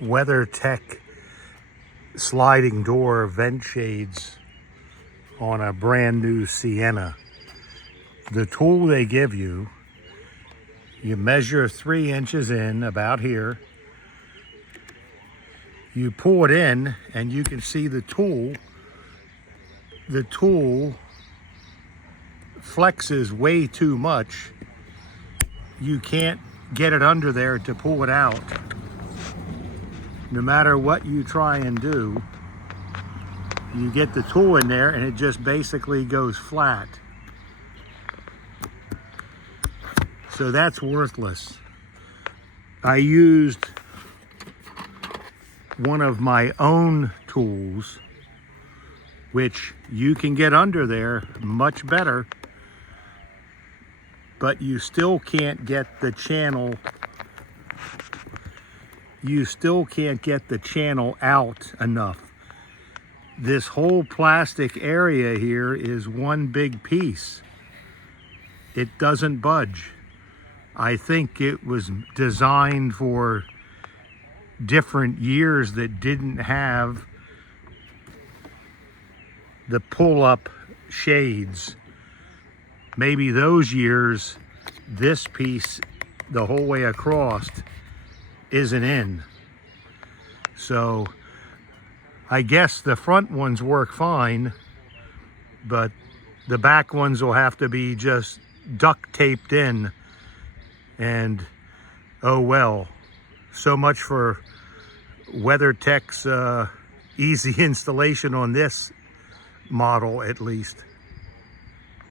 WeatherTech sliding door vent shades on a brand new Sienna. The tool they give you, you measure 3 inches in about here. You pull it in and you can see the tool. The tool flexes way too much. You can't get it under there to pull it out. No matter what you try and do, you get the tool in there and it just basically goes flat. So that's worthless. I used one of my own tools, which you can get under there much better, but you still can't get the channel. You still can't get the channel out enough. This whole plastic area here is one big piece. It doesn't budge. I think it was designed for different years that didn't have the pull-up shades. Maybe those years, this piece the whole way across isn't in. So I guess the front ones work fine, but the back ones will have to be just duct taped in. And oh well. So much for WeatherTech's easy installation on this model, at least.